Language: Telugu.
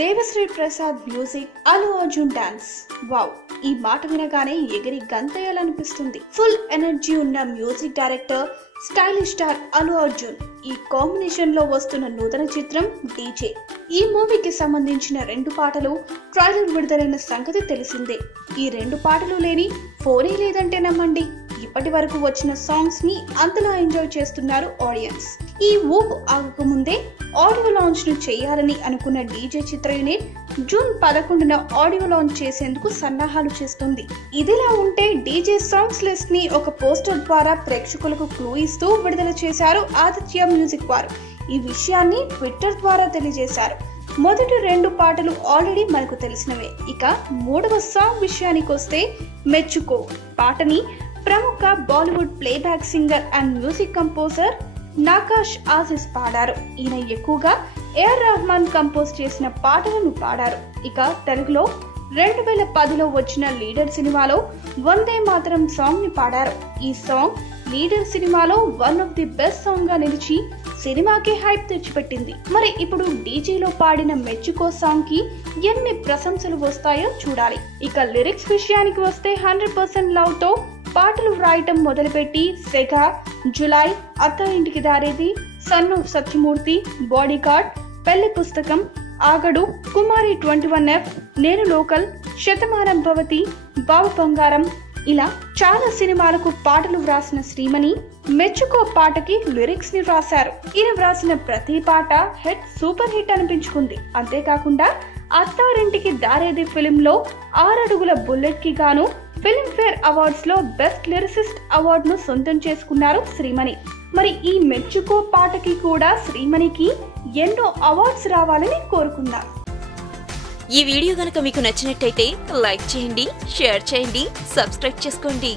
Deva Sri Prasad music, Allu Arjun dance. Wow, ఈ మాట వినగానే ఎగిరి గంతేయాలనిపిస్తుంది. ఫుల్ ఎనర్జీ ఉన్న music director, stylish star Allu Arjun. ఈ కాంబినేషన్ లో వస్తున్న నూతన చిత్రం డీజే. ఈ మూవీకి సంబంధించిన 2 పాటలు ట్రైలర్ విడుదలైన సంగతి తెలిసిందే. ఈ 2 పాటలు లేని ఫోనే లేదంటే నమ్మండి. ఇప్పటి వరకు వచ్చిన సాంగ్స్ ని అంతలా ఎంజాయ్ చేస్తున్నారు ఆడియన్స్. ఈ ఊపు ఆగకముందే ఆడియో లాంచ్ ను చేయాలని అనుకున్న డీజే చిత్ర యూనిట్ జూన్ 11న ఆడియో లాంచ్ చేసేందుకు సన్నాహాలు చేస్తుంది. ఇదిలా ఉంటే డీజే సాంగ్స్ లిస్ట్ ని ఒక పోస్టర్ ద్వారా ప్రేక్షకులకు క్లూ ఇస్తూ విడుదల చేశారు ఆదిత్య మ్యూజిక్ వారు. ఈ విషయాన్ని ట్విట్టర్ ద్వారా తెలియజేశారు. మొదటి 2 పాటలు ఆల్రెడీ మనకు తెలిసినవే. ఇక 3వ సాంగ్ విషయానికి వస్తే మెచ్చుకో పాటని ప్రముఖ Bollywood playback singer and music composer Nakash Aziz పాడారు. ఈయన ఎక్కువగా ఏఆర్ రెహమాన్ కంపోజ్ చేసిన పాటలను పాడారు. ఇక తెలుగులో 2010లో వచ్చిన లీడర్ సినిమాలో వందే మాతరం సాంగ్ ని పాడారు. ఈ సాంగ్ లీడర్ సినిమాలో one of the best song గా నిలిచి సినిమాకి హైప్ తెచ్చిపెట్టింది. మరి ఇప్పుడు డీజేలో పాడిన మెచ్చుకో సాంగ్ కి ఎన్ని ప్రశంసలు వస్తాయో చూడాలి. ఇక లిరిక్స్ విషయానికి వస్తే 100% లవ్ తో పాటలు వ్రాయటం మొదలుపెట్టి సెగ, జులై, అత్త ఇంటికి దారేది, సన్ను సత్యమూర్తి, బాడీ గార్డ్, పెళ్లి పుస్తకం, ఆగడు, కుమారి 21F, నేను లోకల్, శతమానం భవతి, బాబు బంగారం, ఇలా చాలా సినిమాలకు పాటలు వ్రాసిన శ్రీమణి మెచ్చుకో పాటకి లిరిక్స్ ని వ్రాశారు. ఈయన వ్రాసిన ప్రతి పాట సూపర్ హిట్ అనిపించుకుంది. అంతేకాకుండా అత్తారింటికి దారేది ఫిలిం లో 6 అడుగుల బుల్లెట్ కి గాను ఫిల్మ్ఫేర్ అవార్డ్స్ లో బెస్ట్ లిరిసిస్ట్ అవార్డు ను సొంతం చేసుకున్నారు శ్రీమణి. మరి ఈ మెచ్చుకో పాటకి కూడా శ్రీమణికి ఎన్నో అవార్డ్స్ రావాలని కోరుకుందాం. ఈ వీడియో గనుక మీకు నచ్చినట్టయితే లైక్ చేయండి, షేర్ చేయండి, సబ్స్క్రైబ్ చేసుకోండి.